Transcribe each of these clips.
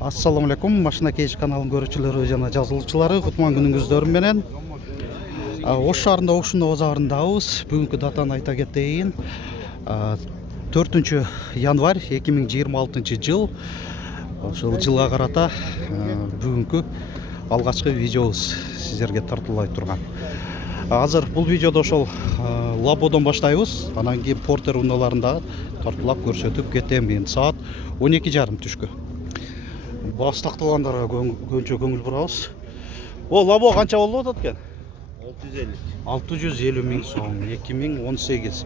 Assalamu alaikum, Машина Кейж каналын көрүүчүлөрү жана жазылуучулары, кутман күнүңүздөр менен. Ош шаарында Ошун озарындабыз. Бүгүнкү датаны айта кетейин. 4 январь 2026 жыл. Ошол жылга карата бүгүнкү алгачкы видеобуз сиздерге тартуулай турган. Азыр бул видеодо ошол Лабодон баштайбыз. Анан кийин Портер унааларында тартуулап көрсөтүп кетем. Эми саат 12:30 түшкү. Бас такталгандарга көңчө көңүл бурабыз. Лабо канча болуп атат экен? 650 миң сом 2018.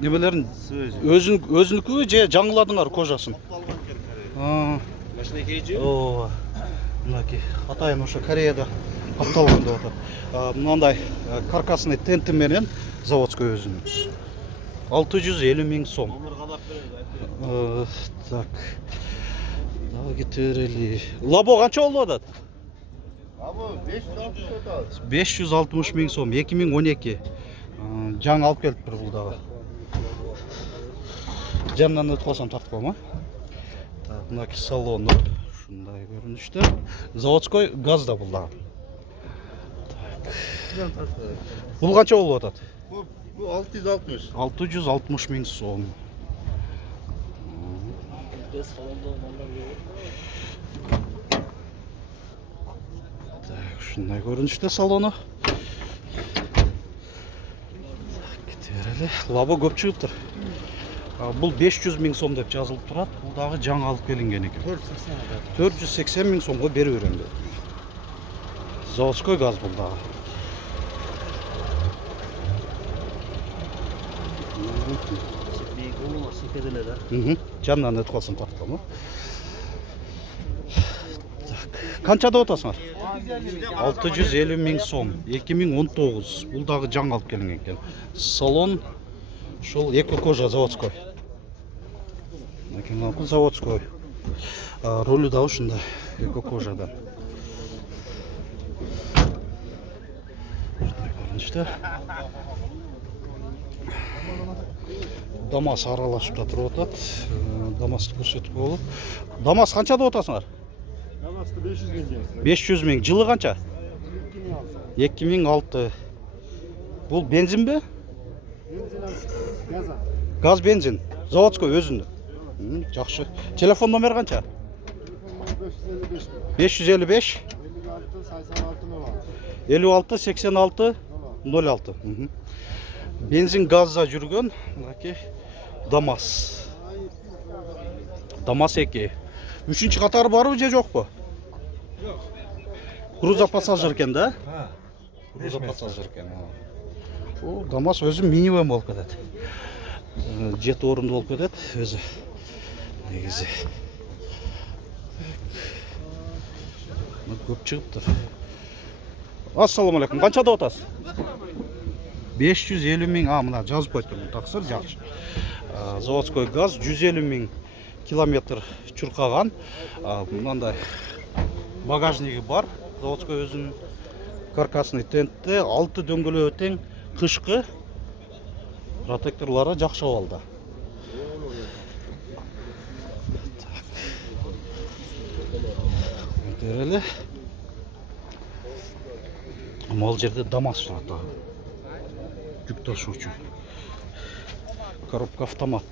Немелерин өзүнүкүбү же жаңыладыңар кожасын? Машина Кейжи? Мынакей атайын ошо Кореяда капталган деп атат. Мындай каркасный тенти менен заводской өзүнүн. 650 миң сом. Так. Кетерели. Лабо канча болуп атат? Лабо 560 миң сом 2012. Жаңы алып келиптир бул дагы. Жанынан өтүп калсам тартып коем, Так, мынакей салону ушундай көрүнүштө. Заводской газ да бул дагы. Так. Бул канча болуп атат? Бул 660. 660 миң сом. Ушундай көрүнүштө салону. Кетерели. Лабо көп чыгыптыр. Бул 500 миң сом деп жазылып турат. Бул дагы жаңы алып келинген экен. 480 миң сомго берип берем деп. Заводской газ бул дагы. Жанынан өтүп калсам тартып коем. Канча деп атасыңар? 650 миң сом 2019. Бул дагы жаңы алып келинген экен. Салон ушул эко кожа заводской. Мынакей заводской. Рулю да ушундай эко кожадан. Көрүнүштө. Дамас аралашып туруп атат. Дамасты көрсөтүп болуп. Дамас канча деп атасыңар? 500 миң. Жылы канча? 2006. Бул бензинби? Газ бензин. Заводской өзүнүн. Жакшы. Телефон номер канча? 555 56 86 06. Бензин газда жүргөн. Мынакей Дамас. Дамас 2. 3-чү катары барбы же жокпу? Жок. Груза пассажир экен да? Груза пассажир экен. Дамас өзү минивэн болуп кетет. 7 орунду болуп кетет өзү. Негизи. Көп чыгыптыр. Ассаламу алейкум. Канча деп атасыз? 550 миң. Мына жазып коюптур. Таксыр жакшы. Заводской газ 150 миң километр чуркаган. Мындай багажниги бар. Заводской өзүнүн каркасный тентте 6 дөңгөлөө тең кышкы протекторлары жакшы абалда. Көрөлү. Мол жерде Дамас турат. Жүк ташуучу. Коробка автомат.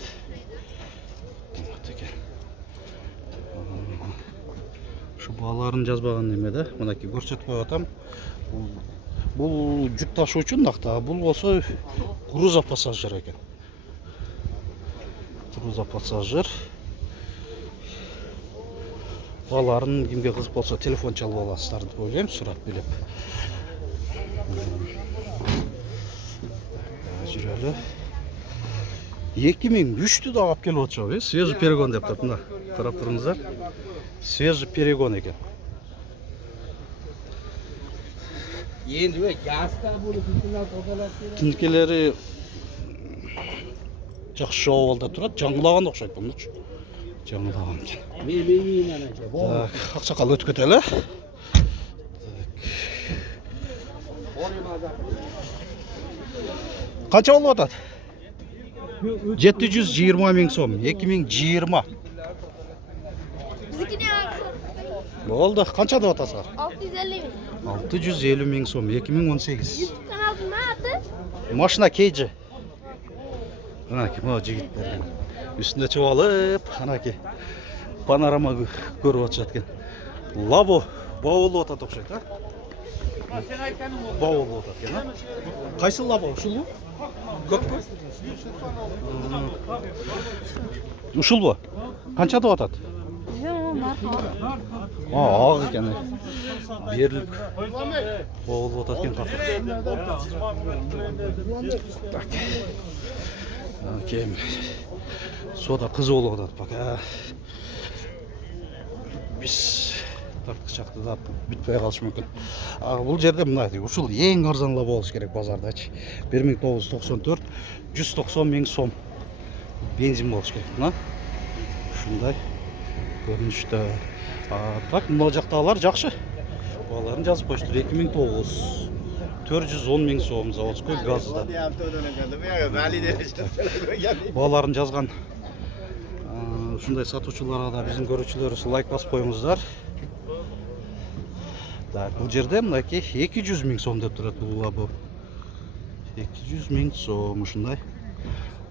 Şu bağların жазбаган неме да. Мынакей көрсөтүп коюп атам. Бул жүк ташуучу да, бул болсо груза пассажир экен. Груза пассажир. Баларын кимге кызык болсо телефон чалып аласыздар деп ойлойм, сурат билип. Жүрөлү. 2003'tü да алып келип атышабы, свежий перегон деп атат. Мына карап туруңуздар. Свежий перегон экен. Енді жаста болып күтінат одалап береді. Тинкелери жакшы абалда турат, жаңылаган окшойт мунчу. Жаңылаган экен. Меймейін анаша. Так, аксакал өтүп кетели. Канча болуп атат? 720 миң сом 2020. Bizikine Болды. Қанша деп атасың? 650 bin. 650 мың сом 2018. YouTube kanalının adı. Машина кейджі. Қанаки, мына жігіттер. Үстінде чуалып, қанаки. Панорама көріп отыр жатқан. Лабо, бауыл отады оқшайды, а? Бауыл отады екен, а? Қайсы лабо? Ушул бу? Көп пе? Ушул бу? Қанша деп атады? Ақ екен. Беріліп бауыл отады екен қатыр. Кем. Сода қызы болып отады пока. Біз тартқыш жақты да бүтпей қалышы мүмкін. Бұл жерде мына ушул ең арзанла болуш керек базардачы. 1994 190 мың сом бензин болуш керек. Мына ушундай көрүнүштө. Так, мына жактагылар жакшы. Баларын жазып коюштур. 2009 410 мың сом заводской газда. Баларын жазган. Ушундай сатуучуларга да биздин көрүүчүлөрүбүз лайк басып коюңуздар. Так, бул жерде мынакей 200 мың сом деп турат бул лабо. 200 мың сом ушундай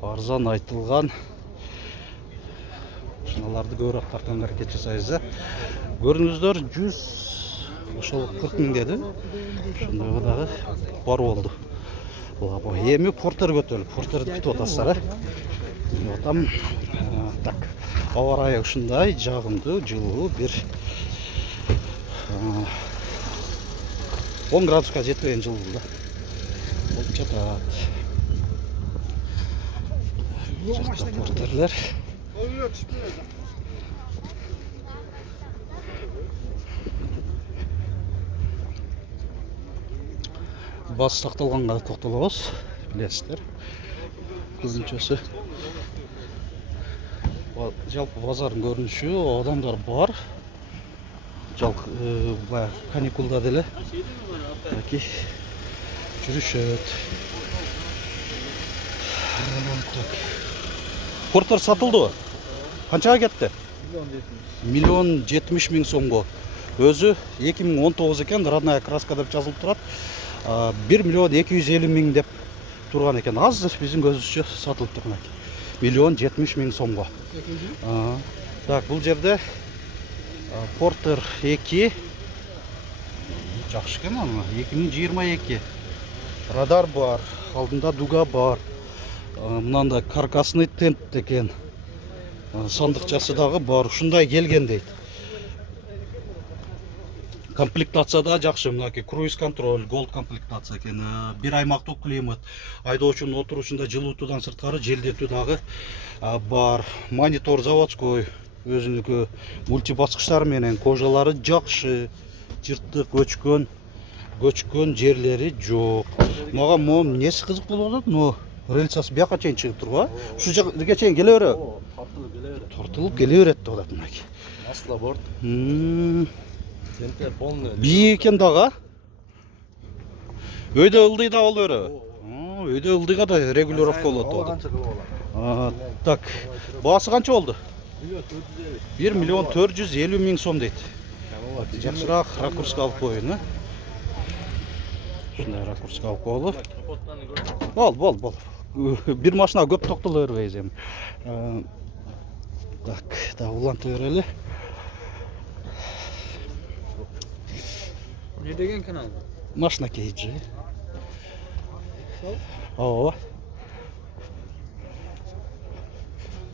арзан айтылган. Шыналарды көбүрөөк тартканга аракет жасайбыз. Көрүңүздөр 100 ошол 40 мың деди. Ошондой дагы бар болду. Лабо эми портер көтөрүлүп, портерди күтүп атасыздар, Там так, ауа райы ушундай жагымдуу, жылуу, бир 10 градуска жетпеген жылуу да. Болуп жатат. Жакта портерлер. Бас сакталганга токтолобуз, билесиздер. Көзүнчөсү жалпы базардын көрүнүшү, адамдар бар. Жалпы баягы каникулда деле таки жүрүшөт. Портер сатылды. Канчага кетти? 1,70 мың сомго. Өзү 2019 экен, родная краска деп жазылып турат. 1,250 мың деп турган экен. Азыр биздин көзүбүзчө сатылып турган экен. 1,70 мың сомго. Так, бул жерде Портер 2 жакшы экен, 2022. Радар бар, алдында дуга бар. Мынанда каркасный тент экен. Сандыкчасы дагы бар, ушундай келген дейт. Комплектацияда жакшы, мынакей круиз контроль, голд комплектация экен. Бир аймактык климат, айдоочунун отурушунда жылуутуудан сырткары желдетүү дагы бар. Монитор заводской, өзүнүкү мультибаскычтар менен, кожалары жакшы, жыртык, көчкөн жерлери жок. Мага моун эмнеси кызык болуп атат? Но рельсасы бияка чейин чыгып турбу? Ушу жерге чейин келе береби? Тартылып келе берет деп атат мынакей. Маслоборд. Бий экен дагы. Өйдө ылдый да боло береби? Өйдө ылдыйга да регулировка болот деп атат. Так, баасы канча болду? 1,450 мың сом дейт. Жакшыраак ракурска алып коюн, Ушундай ракурска алып коелу. Бол. Бир машина көп токтоло бербейбиз эми. Так, да уланта берели. Не деген канал? Машина кейджи. Ооба.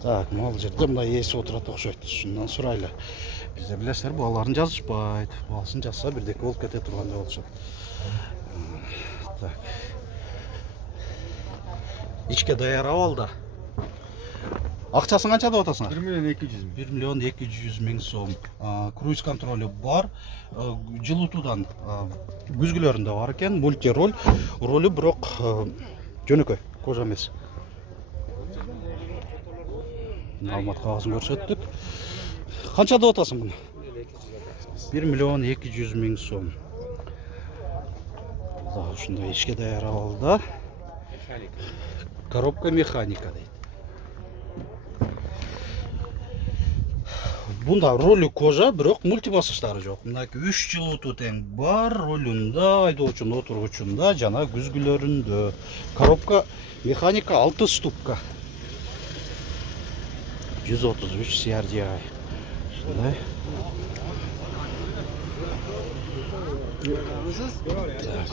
Так, мал жерде мына ээси отурат окшойт. Шундан сурайлы. Бизде билесиздер, балаларын жазышпайт. Баласын жазса бирдеке болуп кете тургандай болушат. Так. Ичке даярап ал да. Акчасын канча деп атасың? 1,200 мың сом. Круиз контролю бар. Жылуутуудан күзгүлөрүндө бар экен. Мультироль. Ролу бирок жөнөкөй, кожа эмес. Маалымат кагазын көрсөттүк. Канча деп атасың муну? 1,200 мың сом. Ушундай ишке даярап алды. Коробка механика дейт. Бунда ролі кожа, бирок мультибасыштары жок. Мынакей 3 жылытуу тең бар, ролунда, айдоочунун отургучунда жана күзгүлөрүндө. Коробка механика 6 ступка. 133 CRDI. Ушундай.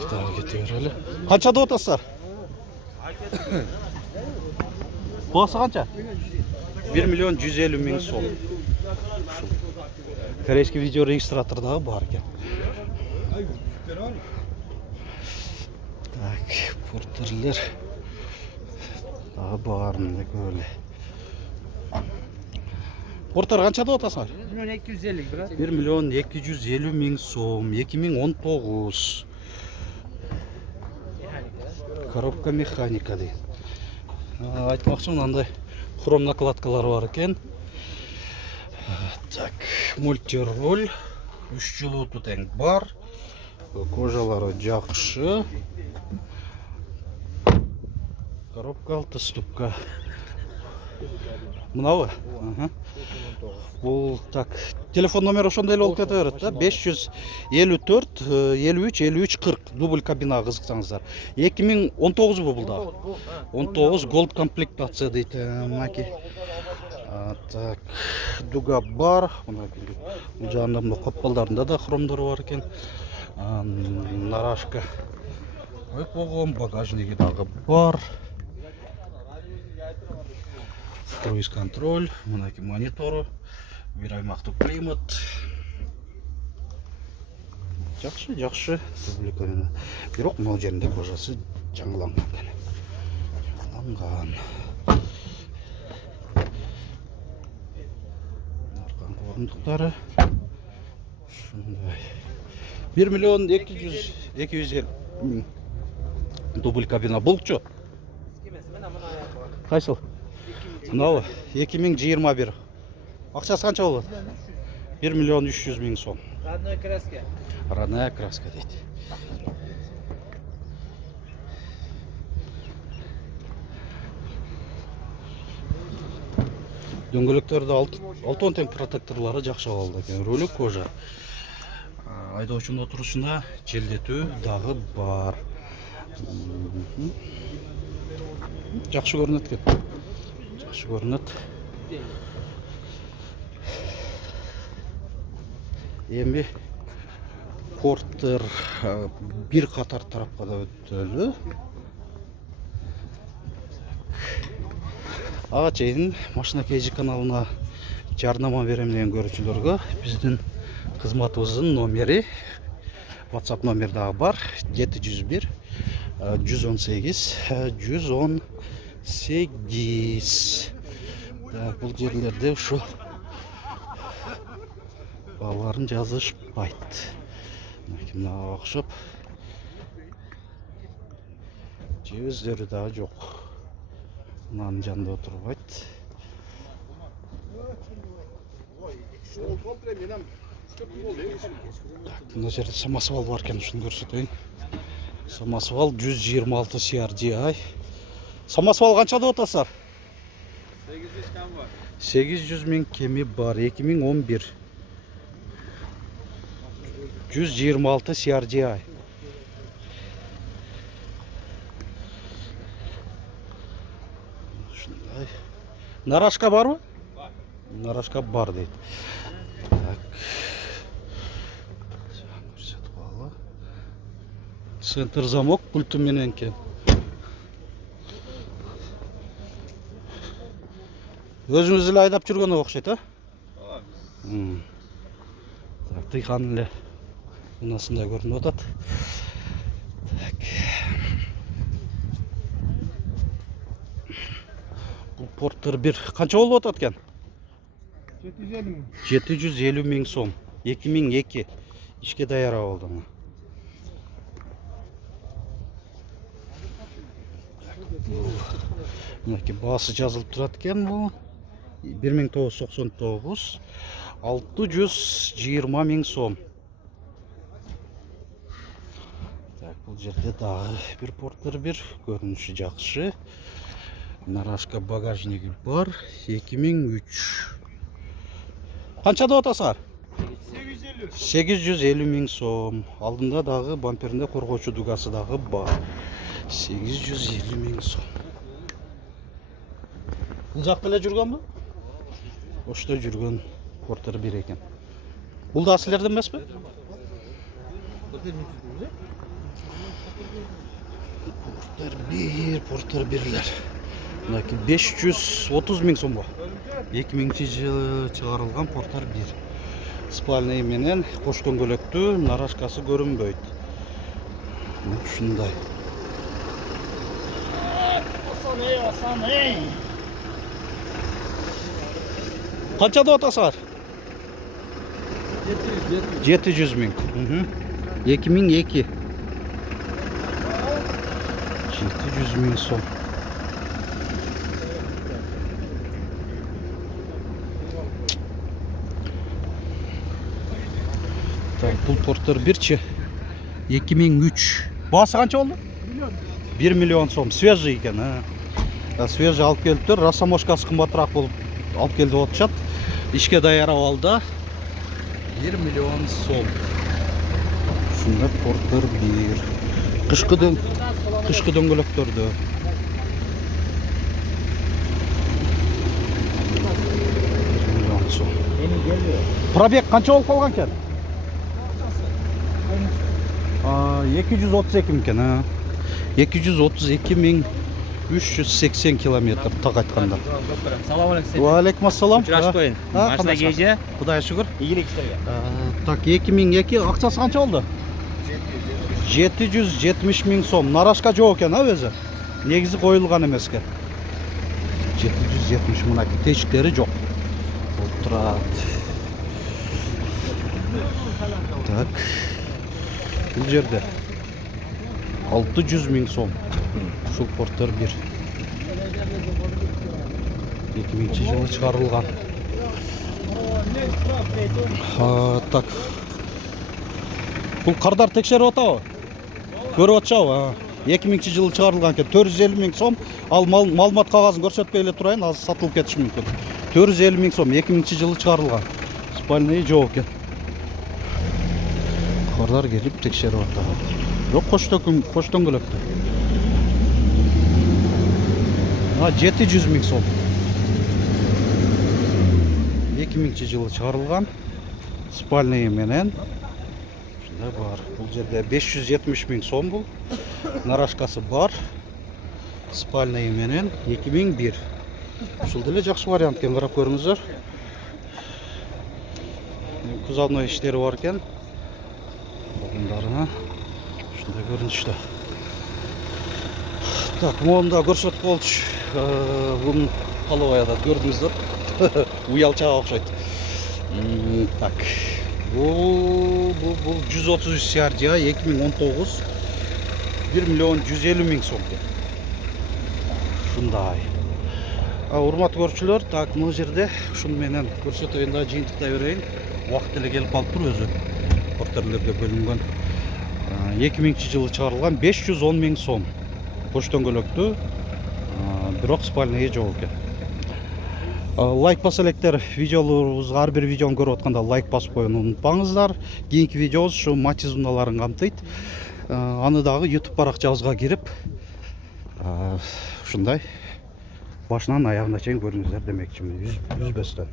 Так, кете берели. Канча деп атасыздар? Басы канча? 1 миллион 150 миң сом. Корейский видео регистратор дагы бар экен. Так, портерлер дагы бар мындай көбөлө. Порттар канча деп атасыңар? 250 брат. 1 миллион 250 миң сом. 2019. Коробка механика дейт. Айтмакчымын, андай хром накладкалары бар экен. Так, мультироль, 3 жылытуу тең бар. Кожалары жакшы. Коробка 6 ступка. Мынабы? Бул так, телефон номери ошондой эле болуп кете берет да. 554 53 53 40 дубль кабина кызыксаңыздар. 2019 бул да. 19 голд комплектация дейт. Маки. Так, дуга бар. Бул жагында мына коппалдарында да хромдор бар экен. Нарашка. Ой, койгон багажниги дагы бар. Круиз контроль, мынакей монитору, бир аймактуу климат. Жакшы. Бирок могу жеринде кожасы жаңыланган. Аркан орындуктары. Ушундай. 1 миллион 250 миң. Дубль кабина болчу. Кайсыл? Мынабы 2021. Акчасы канча болот? 1 миллион 300 миң сом. Родная краска. Родная краска дейт. Дөңгөлөктөрдө 6 тең протекторлары жакшы болду экен. Рөлү кожа. Айдоочунун отурушуна желдетүү дагы бар. Жакшы көрүнөт экен. Жакшы көрүнөт. Эми порттер бир катар тарапка да өтөлү. Ага чейин машина KG каналына жарнама берем деген көрүүчүлөргө биздин кызматыбыздын номери, WhatsApp номер дагы бар. 701 118 118. Так, бул жерлерде ушу балаларын жазышпайт. Мына окшоп. Же өздөрү дагы жок. Мынанын жанында отурбайт. Мына жерде самосвал бар экен, ушуну көрсөтөйүн. Самосвал 126 CRDI. Самосвал канча деп атасыздар? 800 кам бар. 800 миң кеми бар, 2011. 126 CRDI. Ушундай. Нарашка барбы? Бар. Нарашка бар дейт. Так. Көрсөтүп калалы. Центр замок пульту менен экен. Өзүңүз эле айдап жүргөн окшойт, а? Ооба. Так, тыйкан эле мынасында көрүнүп атат. Так. Бул порттер бир канча болуп атат экен? 750 миң. 750 миң сом. 2002 ишке даяр болду. Мынакей баасы жазылып турат экен бул. 1999 620 миң сом. Так, бул жерде дагы бир порттер бир, көрүнүшү жакшы. Нарашка багажниги бар, 2003. Канча деп атасыңар? 850 миң сом. Алдында дагы бамперинде коргоочу дугасы дагы бар. 850 миң сом. Бул жакта эле жүргөнбү? Ошто жүргөн Porter 1 экен. Бул да силерден эмеспи? Porter 1'ler. Мынакей 530 миң сом бу. 2000-жылы чыгарылган Porter 1. Спальный менен кош дөңгөлөктүү, нарашкасы көрүнбөйт. Ушундай. Канча деп атасыңар? 700 миң. 2002. 700 миң сом. Так, бул Porter 1-чи 2003. Баасы канча болду? 1 миллион сом. Свежий экен, свежий алып келиптир. Росомошкасы кымбатыраак болуп алып келди деп атышат. Ишке даярап алды. 1 миллион сом. Шунда Porter 1. Кышкы дөңгөлөктөрдө. 1 миллион сом. Пробег канча болуп калган экен? 232 миң экен, 232 миң 380 километр так айтканда. Салам алейкум. Ва алейкум ассалам. Учурашып коюн. Машина кейже. Кудайга шүгүр. Ийгилик иштерге. Так, 2002 акчасы канча болду? 770 миң сом. Нарашка жок экен, өзү. Негизи коюлган эмес экен. 770 мынакей тешиктери жок. Отурат. Так. Бул жерде 600 миң сом. Ушул Porter 1. 2000-жылы чыгарылган. Так. Бул кардар текшерип атабы? Көрүп атышабы? 2000-жылы чыгарылган экен. 450 миң сом. Ал маалымат кагазын көрсөтпөй эле турайын, азыр сатылып кетиши мүмкүн. 450 миң сом 2000-жылы чыгарылган. Спальный жок экен. Кардар келип текшерип атат. Жок, кош дөңгөлөктү. 700 миң сом. 2000-жылы чыгарылган. Спальный менен ушундай бар. Бул жерде 570 миң сом бул. Нарашкасы бар. Спальный менен 2001. Ушул деле жакшы вариант экен, карап көрүңүздөр. Кузовной иштери бар экен. Багындарына ушундай көрүнүштө. Так, моунда көрсөтүп болчу. Бунун калыбай атат, көрдүңүздөр. Уялчага окшойт. Так. Бул 133 Сиарджа 2019. 1 миллион 150 миң сом. Ушундай. Урматтуу көрүүчүлөр, так, мына жерде ушуну менен көрсөтөйүн да жыйынтыктай берейин. Убакыт эле келип калыптыр өзү. Porter'lerге бөлүнгөн. 2000-жылы чыгарылган 510 миң сом. Кош дөңгөлөктүү. Бирок спальный жок экен. Лайк баса электер, видеолорубузга ар бир видеону көрүп атканда лайк басып коюуну унутпаңыздар. Кийинки видеобуз ушу Matiz унааларын камтыйт. Аны дагы YouTube баракчабызга кирип, ушундай башынан аягына чейин көрүңүздөр демекчимин, үзбөстөн.